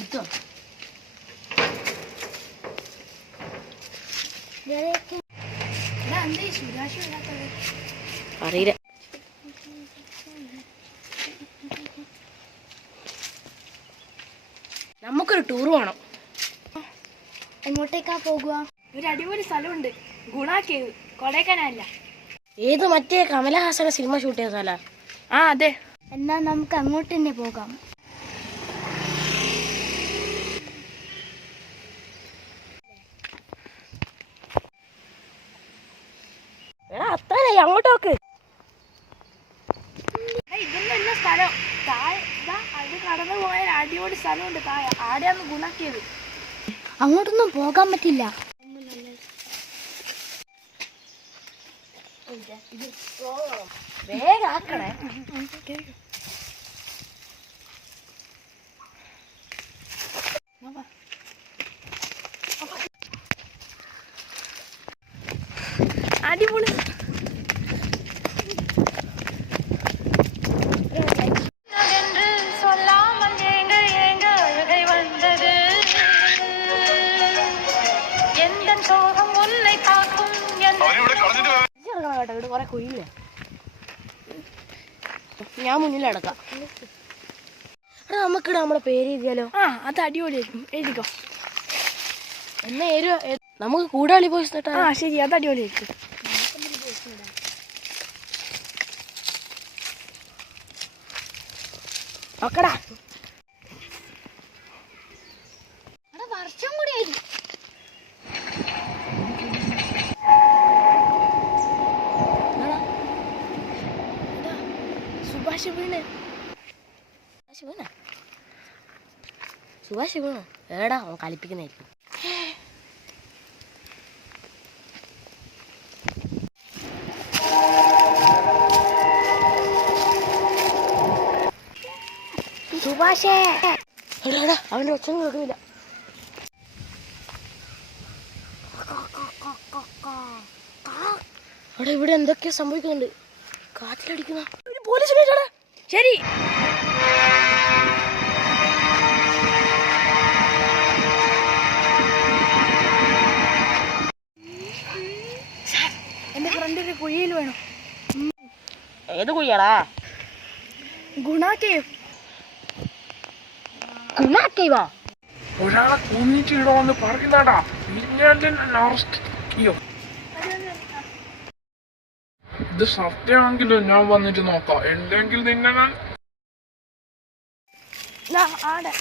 അടുത്തോ അറിയില്ല. നമുക്കൊരു ടൂർ പോകണം. എങ്ങോട്ടേക്കാ പോകുക? ഒരു അടിപൊളി സ്ഥലമുണ്ട്, ഗുണ കേവ്, കൊടൈക്കനാലില്ല. ഏത് മറ്റേ കമലഹാസന സിനിമ ഷൂട്ട് ചെയ്ത സ്ഥല? ആ അതെ. എന്നാ നമുക്ക് അങ്ങോട്ട് തന്നെ പോകാം. അത്രേ അങ്ങോട്ട് നോക്ക്. ഇതൊന്നും എന്ന സ്ഥലം അത് കടന്നു പോയ അടിപൊളി സ്ഥലമുണ്ട് താഴെ. ആടെയാണ് ഗുണാക്കിയത്. അങ്ങോട്ടൊന്നും പോകാൻ പറ്റില്ല. വേഗാക്കണേ. അടിപൊളി. കുറെ കുഴിയില്ല, ഞാൻ മുന്നിൽ അടക്കാം. നമുക്കിട നമ്മളെ പേര് എഴുതിയാലോ? ആ അത് അടിപൊളിയായിരിക്കും, എഴുതിക്കോ. എന്നാ നമുക്ക് കൂടാളി ബോയ്സ് നട്ടാ. ആ ശരി, അത് അടിപൊളിയായിരിക്കും. നോക്കടാ, വർഷം കൂടി ആയി. സുഭാഷ് വീണ്. സുഭാഷ് വീണോ? ഏടാ, അവൻ കളിപ്പിക്കുന്നായിരിക്കും. സുഭാഷേ, എടാ അവന്റെ ഒച്ച കേൾക്കില്ല. അവിടെ ഇവിടെ എന്തൊക്കെയോ സംഭവിക്കുന്നുണ്ട്. കാറ്റിലടിക്കുന്ന പോലീസിനെ. ശരി. എന്റെ ഫ്രണ്ടിന്റെ കുഴിയിൽ വേണം. ഏത് കുഴിയാടാ? ഗുണ കേവ്. ഗുണ കേവാ? ഒരാളെ കൊന്നിട്ട് ഇവിടെ വന്ന് പറയുന്നതാ. ഇത് സത്യമാണെങ്കിലോ ഞാൻ വന്നിട്ട് നോക്കാം, അല്ലെങ്കിൽ നിന്നെ ഞാൻ ആടെ.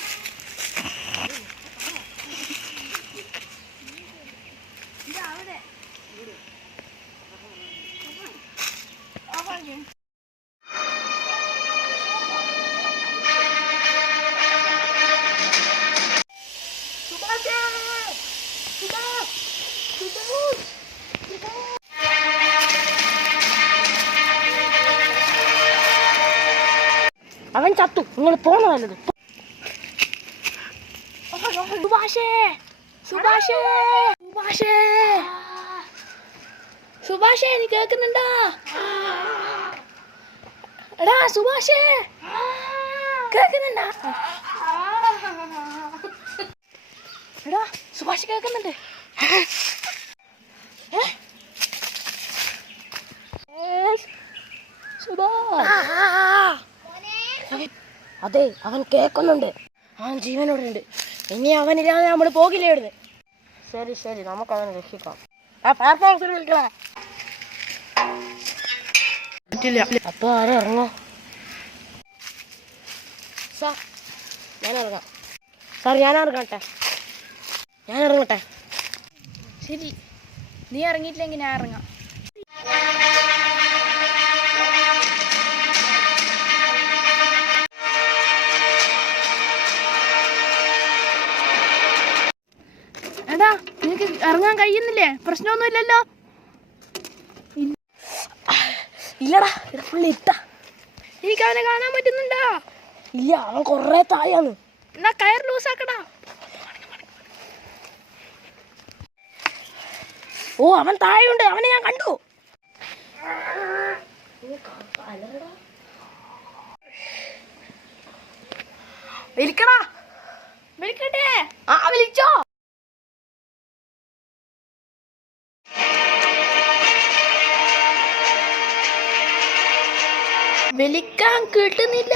അവൻ ചത്തു, നിങ്ങൾ പോണ നല്ലത്. സുഭാഷേ, സുഭാഷേ, സുഭാഷേ, സുഭാഷേ, നീ കേൾക്കുന്നുണ്ടാ? എടാ സുഭാഷേ, കേൾക്കുന്നുണ്ടാ? എടാ സുഭാഷ് കേൾക്കുന്നുണ്ട്. അതെ, അവൻ കേൾക്കുന്നുണ്ട്. അവൻ ജീവനോടെ ഉണ്ട്. ഇനി അവനില്ലാതെ നമ്മൾ പോകില്ല ഇവിടുന്ന്. ശരി ശരി, നമുക്ക് അവനെ രക്ഷിക്കാം. അപ്പൊ ആരും ഇറങ്ങോ? സാർ ഞാൻ ഇറങ്ങാം. സാർ ഞാൻ ഇറങ്ങട്ടെ? ഞാൻ ഇറങ്ങട്ടെ? ശരി, നീ ഇറങ്ങിയിട്ടില്ലെങ്കിൽ ഞാൻ ഇറങ്ങാം. എടാ, നിനക്ക് ഇറങ്ങാൻ കഴിയുന്നില്ലേ? പ്രശ്നമൊന്നുമില്ലല്ലോ? ഇല്ലടാ, ഇത് ഫുള്ള് ഇട്ടാ. എനിക്ക് അവനെ കാണാൻ പറ്റുന്നുണ്ടോ? ഇല്ല, അവൻ കൊറേ താഴാണ്. എന്നാ കയർ ലൂസാക്കടാ. ഓ, അവൻ താഴെയുണ്ട്, അവനെ ഞാൻ കണ്ടു. ഇരിക്കടാ. വിളിക്കട്ടെ? ആ വിളിച്ചോ. വിളിക്കാൻ കിട്ടുന്നില്ല.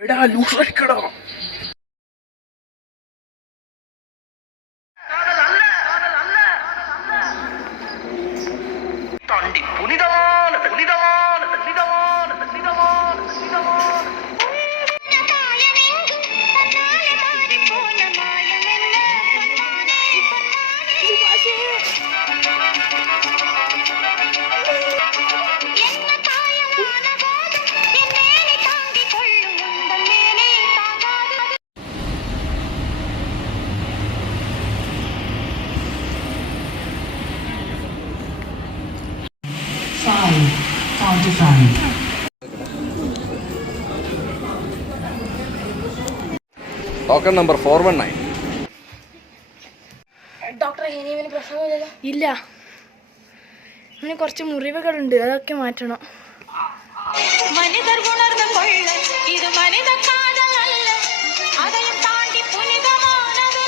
എടാ ലൂസ് അടിക്കടാ. Token number 419. ഡോക്ടറെ ഇനി ഇവന് പ്രശ്നമില്ലല്ലോ? ഇല്ല, ഇവന് കുറച്ച് മുറിവുകളുണ്ട്, അതൊക്കെ മാറ്റണം. മനിതർ ഉണർന്നു കൊള്ള ഇത് മനിത കാതലല്ല അതെയും താണ്ടി പുനിതമാനത്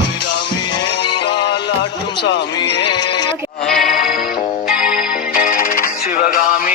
അഭിരാമിയേ കാലാട്ടും സ്വാമിയേ ശിവകാമി